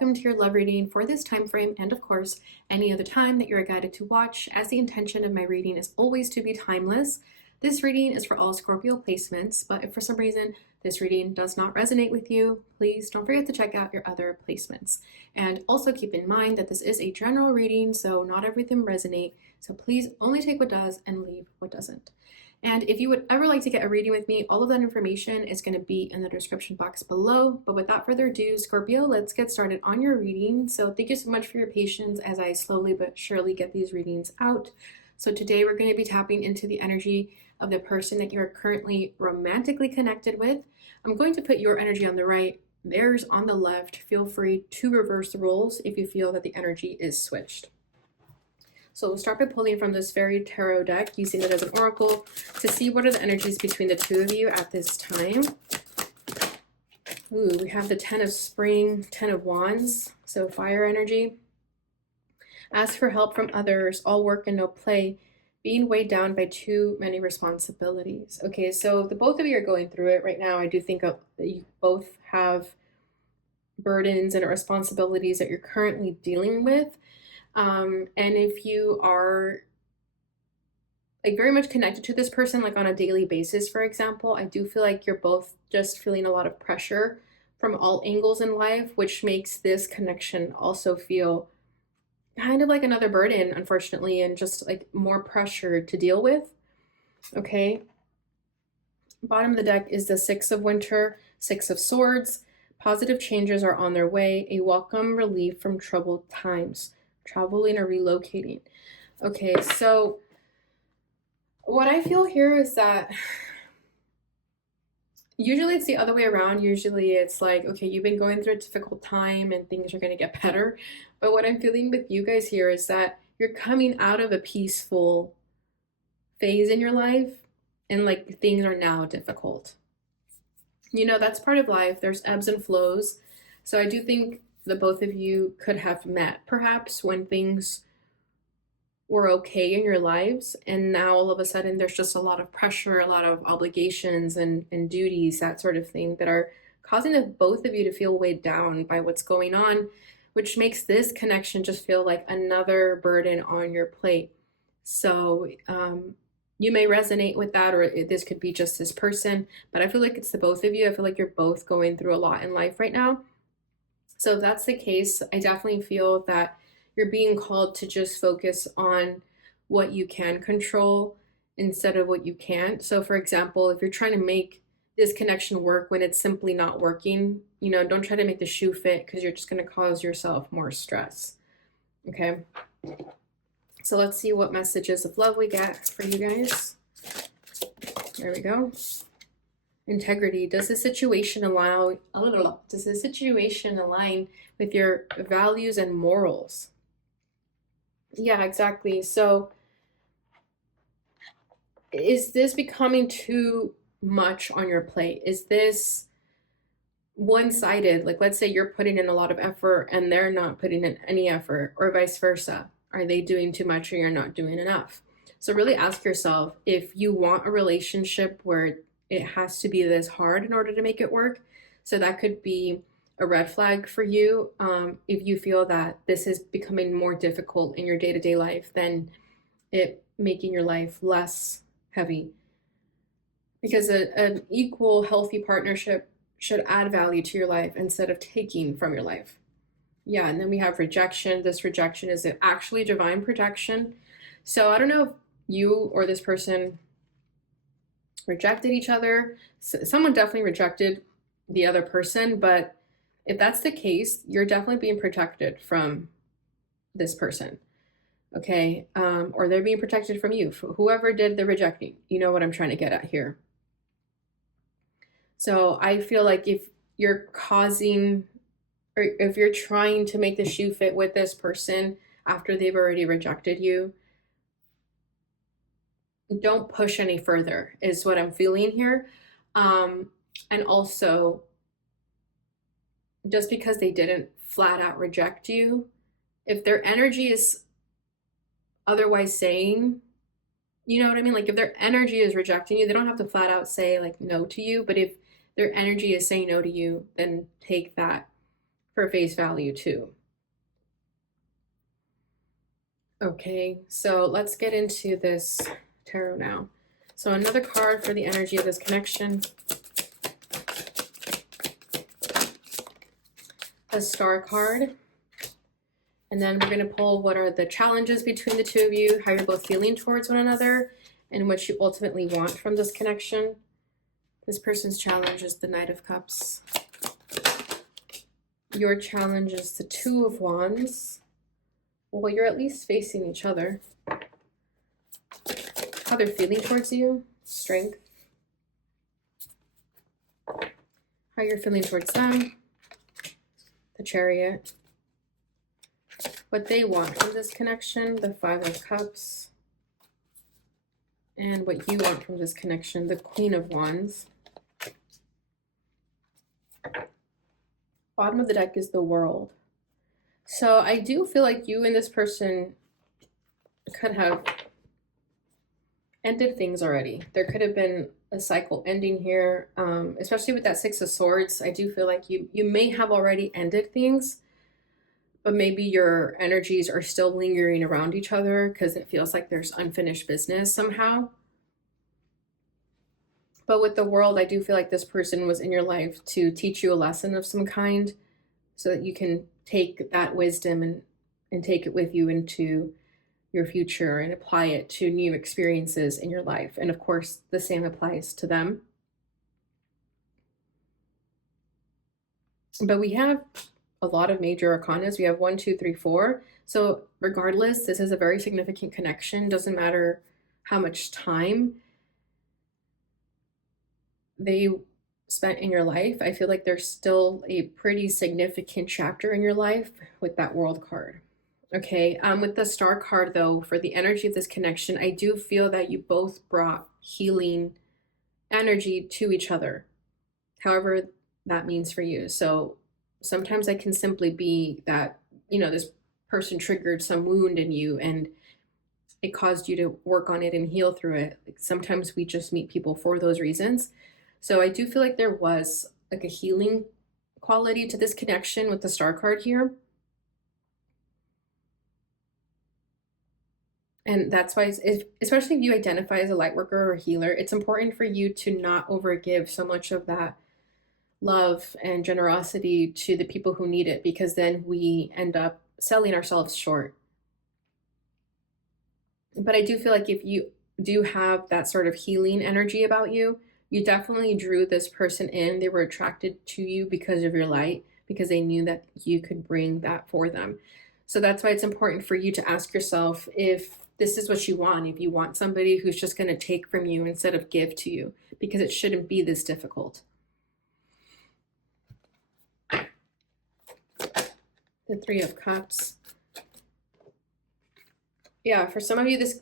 welcome to your love reading for this time frame, and of course, any other time that you are guided to watch, as the intention of my reading is always to be timeless. This reading is for all Scorpio placements, but if for some reason this reading does not resonate with you, please don't forget to check out your other placements. And also keep in mind that this is a general reading, so not everything resonate, so please only take what does and leave what doesn't. And if you would ever like to get a reading with me, all of that information is going to be in the description box below. But without further ado, Scorpio, let's get started on your reading. So thank you so much for your patience as I slowly but surely get these readings out. So today we're going to be tapping into the energy of the person that you're currently romantically connected with. I'm going to put your energy on the right, theirs on the left. Feel free to reverse the roles if you feel that the energy is switched. So we'll start by pulling from this fairy tarot deck, using it as an oracle to see what are the energies between the two of you at this time. Ooh, we have the 10 of Spring, 10 of Wands, so fire energy. Ask for help from others, all work and no play, being weighed down by too many responsibilities. Okay, so the both of you are going through it right now. I do think that you both have burdens and responsibilities that you're currently dealing with. And if you are like very much connected to this person, like on a daily basis, for example, I do feel like you're both just feeling a lot of pressure from all angles in life, which makes this connection also feel kind of like another burden, unfortunately, and just like more pressure to deal with. Okay. Bottom of the deck is the 6 of Winter, 6 of Swords. Positive changes are on their way, a welcome relief from troubled times. Traveling or relocating. Okay, so what I feel here is that usually it's the other way around. Usually it's like, okay, you've been going through a difficult time and things are going to get better. But what I'm feeling with you guys here is that you're coming out of a peaceful phase in your life and like things are now difficult. You know, that's part of life. There's ebbs and flows. So I do think the both of you could have met perhaps when things were okay in your lives, and now all of a sudden there's just a lot of pressure, a lot of obligations and duties, that sort of thing, that are causing the both of you to feel weighed down by what's going on, which makes this connection just feel like another burden on your plate. So you may resonate with that, or this could be just this person, but I feel like it's the both of you. I feel like you're both going through a lot in life right now. So if that's the case, I definitely feel that you're being called to just focus on what you can control instead of what you can't. So for example, if you're trying to make this connection work when it's simply not working, you know, don't try to make the shoe fit, because you're just going to cause yourself more stress. Okay. So let's see what messages of love we get for you guys. There we go. Integrity. Does the situation align with your values and morals? Yeah, exactly. So is this becoming too much on your plate? Is this one-sided? Like, let's say you're putting in a lot of effort and they're not putting in any effort, or vice versa. Are they doing too much or you're not doing enough? So really ask yourself if you want a relationship where it has to be this hard in order to make it work. So that could be a red flag for you. If you feel that this is becoming more difficult in your day-to-day life than it making your life less heavy. Because an equal, healthy partnership should add value to your life instead of taking from your life. Yeah, and then we have rejection. This rejection is actually divine protection. So I don't know if you or this person rejected each other. Someone definitely rejected the other person, but if that's the case, you're definitely being protected from this person. Okay. Or they're being protected from you. Whoever did the rejecting, you know what I'm trying to get at here. So I feel like if you're causing, or if you're trying to make the shoe fit with this person after they've already rejected you, don't push any further, is what I'm feeling here. And also, just because they didn't flat out reject you, if their energy is otherwise saying, you know what I mean? Like if their energy is rejecting you, they don't have to flat out say like no to you, but if their energy is saying no to you, then take that for face value too. Okay, so let's get into this tarot now. So another card for the energy of this connection. A Star card. And then we're going to pull what are the challenges between the two of you, how you're both feeling towards one another, and what you ultimately want from this connection. This person's challenge is the Knight of Cups. Your challenge is the Two of Wands. Well, you're at least facing each other. How they're feeling towards you, strength. How you're feeling towards them, the Chariot. What they want from this connection, the Five of Cups. And what you want from this connection, the Queen of Wands. Bottom of the deck is the World. So I do feel like you and this person could have ended things already. There could have been a cycle ending here, especially with that Six of Swords. I do feel like you may have already ended things, but maybe your energies are still lingering around each other because it feels like there's unfinished business somehow. But with the World, I do feel like this person was in your life to teach you a lesson of some kind so that you can take that wisdom and take it with you into your future and apply it to new experiences in your life. And of course, the same applies to them. But we have a lot of major arcanas. We have 1, 2, 3, 4. So regardless, this is a very significant connection. Doesn't matter how much time they spent in your life. I feel like there's still a pretty significant chapter in your life with that World card. Okay, with the Star card though, for the energy of this connection, I do feel that you both brought healing energy to each other, however that means for you. So sometimes I can simply be that, this person triggered some wound in you and it caused you to work on it and heal through it. Like sometimes we just meet people for those reasons. So I do feel like there was like a healing quality to this connection with the Star card here. And that's why, especially if you identify as a light worker or a healer, it's important for you to not overgive so much of that love and generosity to the people who need it, because then we end up selling ourselves short. But I do feel like if you do have that sort of healing energy about you, you definitely drew this person in. They were attracted to you because of your light, because they knew that you could bring that for them. So that's why it's important for you to ask yourself if this is what you want, if you want somebody who's just going to take from you instead of give to you, because it shouldn't be this difficult. The Three of Cups. Yeah, for some of you, this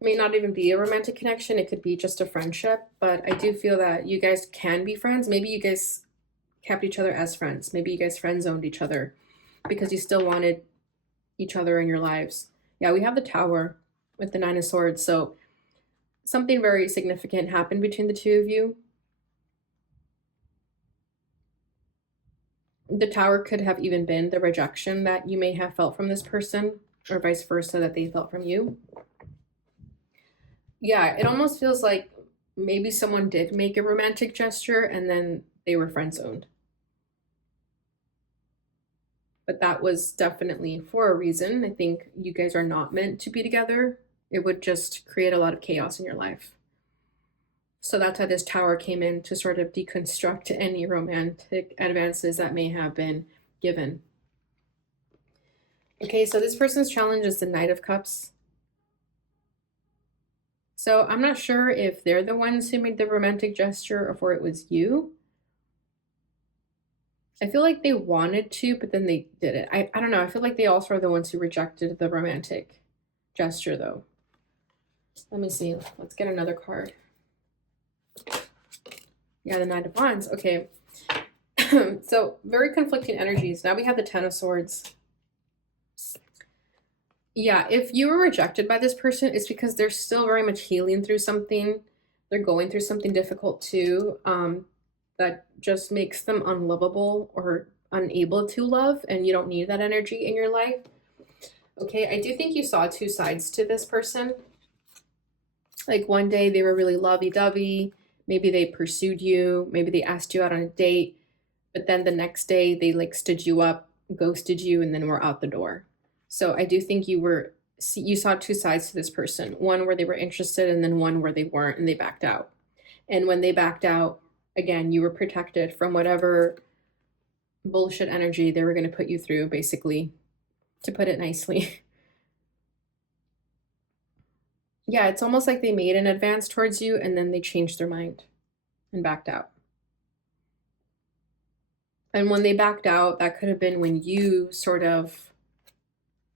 may not even be a romantic connection. It could be just a friendship, but I do feel that you guys can be friends. Maybe you guys kept each other as friends. Maybe you guys friend zoned each other because you still wanted each other in your lives. Yeah, we have the Tower with the Nine of Swords. So something very significant happened between the two of you. The Tower could have even been the rejection that you may have felt from this person, or vice versa, that they felt from you. Yeah, it almost feels like maybe someone did make a romantic gesture and then they were friend zoned. But that was definitely for a reason. I think you guys are not meant to be together. It would just create a lot of chaos in your life. So that's why this Tower came in, to sort of deconstruct any romantic advances that may have been given. Okay, so this person's challenge is the Knight of Cups. So I'm not sure if they're the ones who made the romantic gesture or if it was you. I feel like they wanted to, but then they didn't. I don't know. I feel like they also are the ones who rejected the romantic gesture, though. Let me see. Let's get another card. Yeah, the Knight of Wands. Okay. So very conflicting energies. Now we have the Ten of Swords. Yeah, if you were rejected by this person, it's because they're still very much healing through something. They're going through something difficult too. That just makes them unlovable or unable to love and you don't need that energy in your life. Okay, I do think you saw two sides to this person. Like one day they were really lovey-dovey, maybe they pursued you, maybe they asked you out on a date, but then the next day they like stood you up, ghosted you, and then were out the door. So I do think you saw two sides to this person, one where they were interested and then one where they weren't and they backed out. And when they backed out, again, you were protected from whatever bullshit energy they were going to put you through, basically, to put it nicely. Yeah, it's almost like they made an advance towards you and then they changed their mind and backed out. And when they backed out, that could have been when you sort of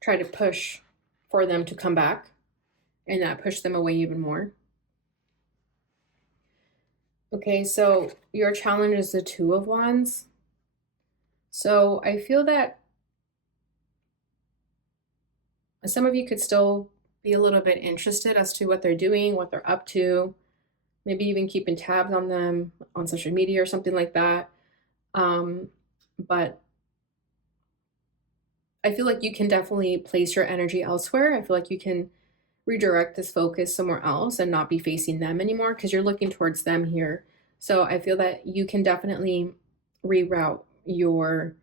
tried to push for them to come back, and that pushed them away even more. Okay, so your challenge is the Two of Wands. So I feel that some of you could still be a little bit interested as to what they're doing, what they're up to, maybe even keeping tabs on them on social media or something like that. But I feel like you can definitely place your energy elsewhere. I feel like you can redirect this focus somewhere else and not be facing them anymore because you're looking towards them here. So I feel that you can definitely reroute your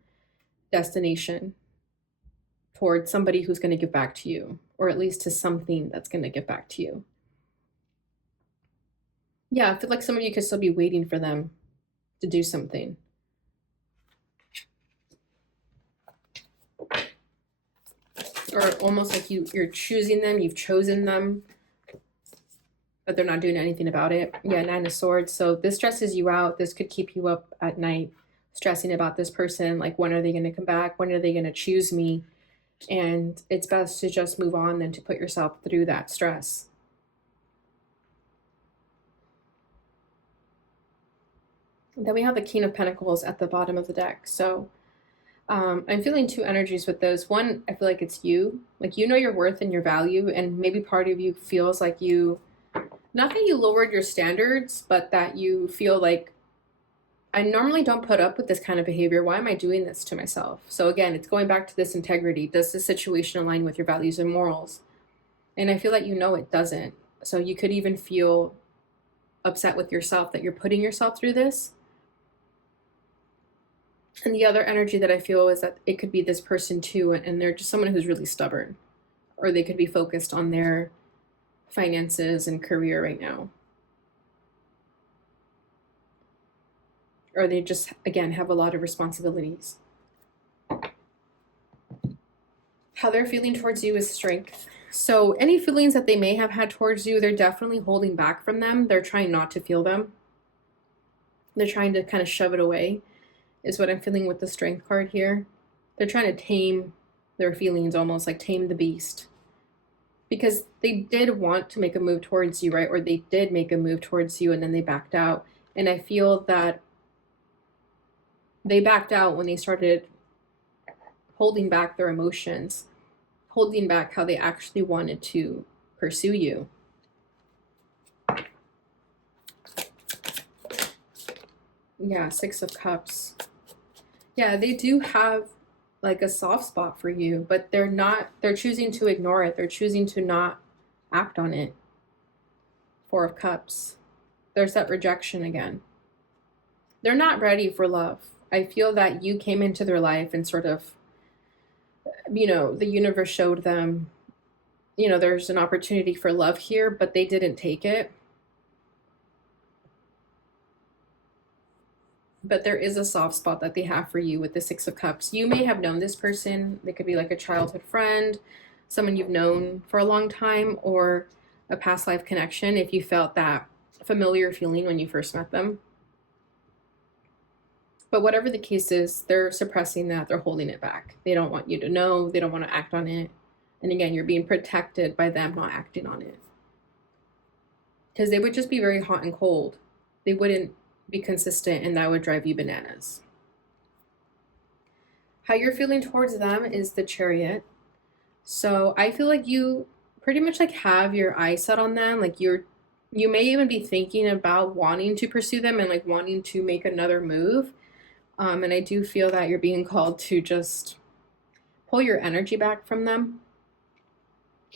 destination towards somebody who's going to give back to you, or at least to something that's going to give back to you. Yeah, I feel like some of you could still be waiting for them to do something. Or almost like you're choosing them, you've chosen them, but they're not doing anything about it. Yeah, Nine of Swords. So this stresses you out. This could keep you up at night stressing about this person. Like, when are they going to come back? When are they going to choose me? And it's best to just move on than to put yourself through that stress. Then we have the King of Pentacles at the bottom of the deck. So I'm feeling two energies with those. One, I feel like it's you. Like, you know your worth and your value, and maybe part of you feels like not that you lowered your standards, but that you feel like, I normally don't put up with this kind of behavior. Why am I doing this to myself? So again, it's going back to this integrity. Does this situation align with your values and morals? And I feel like you know it doesn't. So you could even feel upset with yourself that you're putting yourself through this. And the other energy that I feel is that it could be this person too, and they're just someone who's really stubborn, or they could be focused on their finances and career right now. Or they just, again, have a lot of responsibilities. How they're feeling towards you is strength. So any feelings that they may have had towards you, they're definitely holding back from them. They're trying not to feel them. They're trying to kind of shove it away, is what I'm feeling with the Strength card here. They're trying to tame their feelings, almost like tame the beast. Because they did want to make a move towards you, right? Or they did make a move towards you and then they backed out. And I feel that they backed out when they started holding back their emotions, holding back how they actually wanted to pursue you. Yeah, Six of Cups. Yeah, they do have like a soft spot for you, but they're choosing to ignore it. They're choosing to not act on it. Four of Cups. There's that rejection again. They're not ready for love. I feel that you came into their life and sort of, the universe showed them, there's an opportunity for love here, but they didn't take it. But there is a soft spot that they have for you with the Six of Cups. You may have known this person. They could be like a childhood friend, someone you've known for a long time, or a past life connection if you felt that familiar feeling when you first met them. But whatever the case is, they're suppressing that. They're holding it back. They don't want you to know. They don't want to act on it. And again, you're being protected by them not acting on it. Because they would just be very hot and cold. They wouldn't be consistent, and that would drive you bananas. How you're feeling towards them is the Chariot. So I feel like you pretty much like have your eyes set on them. Like you may even be thinking about wanting to pursue them and like wanting to make another move. And I do feel that you're being called to just pull your energy back from them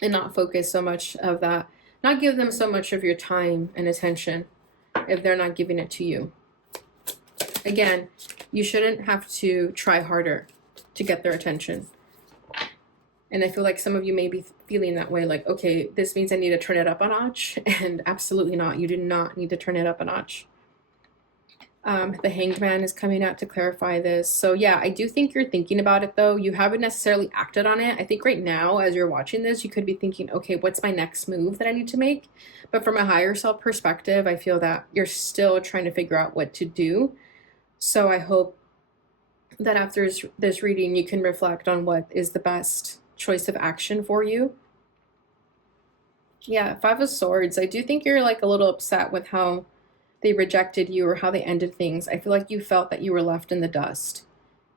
and not focus so much of that, not give them so much of your time and attention if they're not giving it to you. Again, you shouldn't have to try harder to get their attention. And I feel like some of you may be feeling that way, like, okay, this means I need to turn it up a notch. And absolutely not. You do not need to turn it up a notch. The Hanged Man is coming out to clarify this. So yeah, I do think you're thinking about it though. You haven't necessarily acted on it. I think right now, as you're watching this, you could be thinking, okay, what's my next move that I need to make? But from a higher self perspective, I feel that you're still trying to figure out what to do. So I hope that after this reading, you can reflect on what is the best choice of action for you. Yeah, Five of Swords. I do think you're like a little upset with how they rejected you or how they ended things. I feel like you felt that you were left in the dust.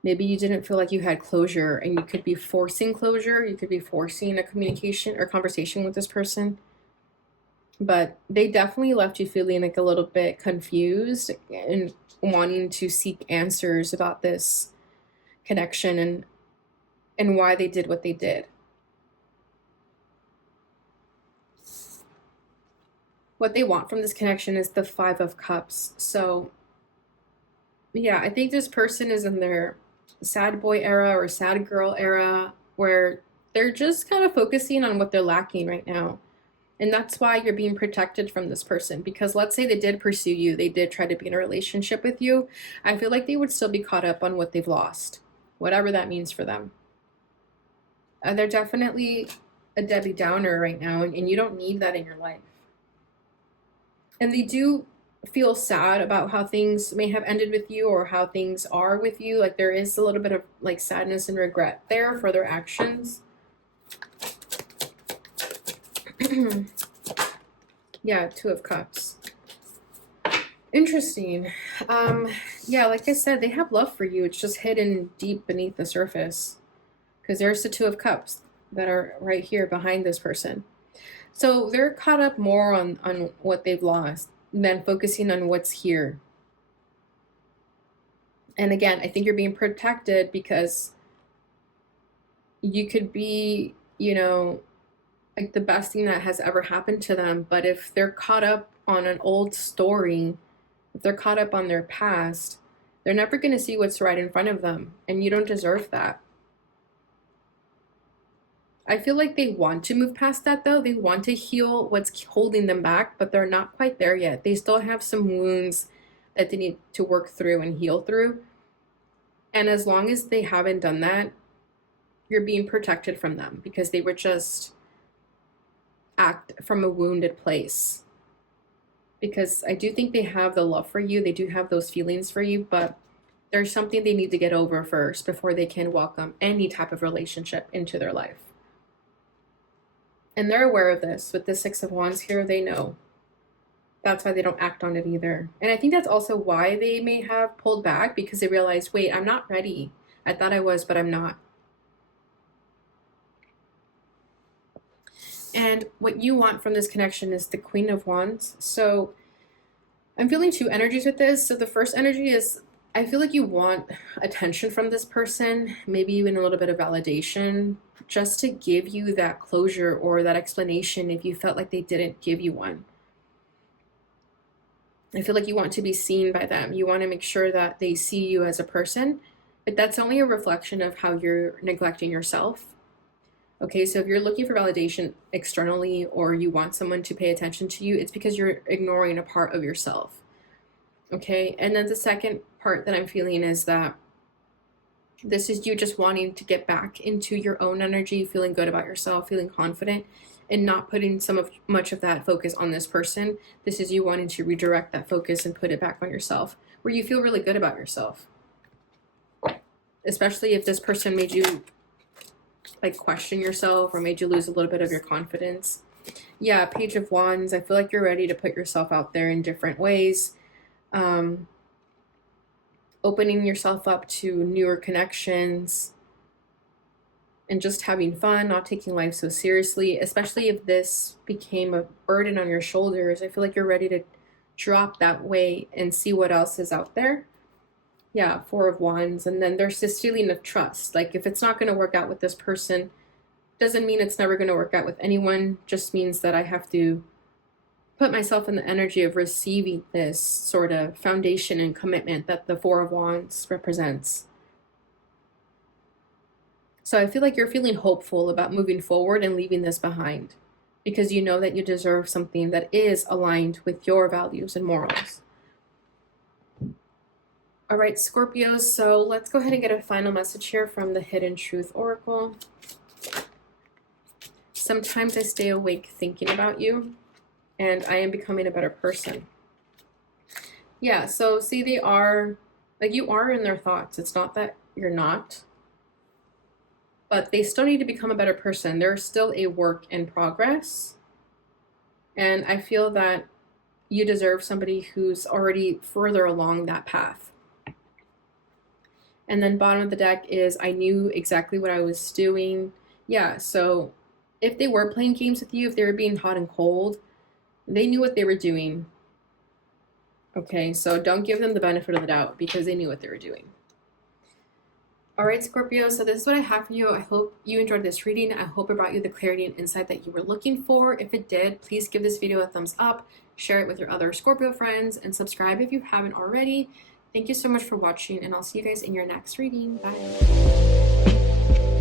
Maybe you didn't feel like you had closure, and you could be forcing closure. You could be forcing a communication or conversation with this person. But they definitely left you feeling like a little bit confused and wanting to seek answers about this connection and why they did what they did. What they want from this connection is the Five of Cups. So yeah, I think this person is in their sad boy era or sad girl era where they're just kind of focusing on what they're lacking right now. And that's why you're being protected from this person. Because let's say they did pursue you, they did try to be in a relationship with you. I feel like they would still be caught up on what they've lost, whatever that means for them. They're definitely a Debbie Downer right now, and you don't need that in your life. And they do feel sad about how things may have ended with you or how things are with you. Like there is a little bit of like sadness and regret there for their actions. Yeah, Two of Cups. Interesting. Yeah, like I said, they have love for you. It's just hidden deep beneath the surface. Because there's the Two of Cups that are right here behind this person. So they're caught up more on what they've lost than focusing on what's here. And again, I think you're being protected because you could be, you know, like the best thing that has ever happened to them. But if they're caught up on an old story, if they're caught up on their past, they're never going to see what's right in front of them. And you don't deserve that. I feel like they want to move past that though. They want to heal what's holding them back, but they're not quite there yet. They still have some wounds that they need to work through and heal through. And as long as they haven't done that, you're being protected from them because they were just act from a wounded place. Because I do think they have the love for you. They do have those feelings for you, but there's something they need to get over first before they can welcome any type of relationship into their life. And they're aware of this. With the Six of Wands here, they know. That's why they don't act on it either. And I think that's also why they may have pulled back, because they realized, wait, I'm not ready. I thought I was, but I'm not. And what you want from this connection is the Queen of Wands. So I'm feeling two energies with this. So the first energy is, I feel like you want attention from this person, maybe even a little bit of validation, just to give you that closure or that explanation if you felt like they didn't give you one. I feel like you want to be seen by them. You want to make sure that they see you as a person, but that's only a reflection of how you're neglecting yourself. Okay, so if you're looking for validation externally or you want someone to pay attention to you, it's because you're ignoring a part of yourself. Okay, and then the second part that I'm feeling is that this is you just wanting to get back into your own energy, feeling good about yourself, feeling confident, and not putting much of that focus on this person. This is you wanting to redirect that focus and put it back on yourself, where you feel really good about yourself. Especially if this person made you like question yourself or made you lose a little bit of your confidence. Yeah, Page of Wands. I feel like you're ready to put yourself out there in different ways. Opening yourself up to newer connections and just having fun, not taking life so seriously, especially if this became a burden on your shoulders. I feel like you're ready to drop that weight and see what else is out there. Yeah, Four of Wands. And then there's this feeling of trust. Like if it's not going to work out with this person, doesn't mean it's never going to work out with anyone. Just means that I have to put myself in the energy of receiving this sort of foundation and commitment that the Four of Wands represents. So I feel like you're feeling hopeful about moving forward and leaving this behind because you know that you deserve something that is aligned with your values and morals. All right, Scorpios, so let's go ahead and get a final message here from the Hidden Truth Oracle. Sometimes I stay awake thinking about you, and I am becoming a better person. Yeah, so see, they are, like, you are in their thoughts. It's not that you're not, but they still need to become a better person. They're still a work in progress. And I feel that you deserve somebody who's already further along that path. And then bottom of the deck is I knew exactly what I was doing. Yeah, so if they were playing games with you, if they were being hot and cold, they knew what they were doing. Okay, so don't give them the benefit of the doubt because they knew what they were doing. All right, Scorpio, so this is what I have for you. I hope you enjoyed this reading. I hope it brought you the clarity and insight that you were looking for. If it did, please give this video a thumbs up, share it with your other Scorpio friends, and subscribe if you haven't already. Thank you so much for watching, and I'll see you guys in your next reading. Bye.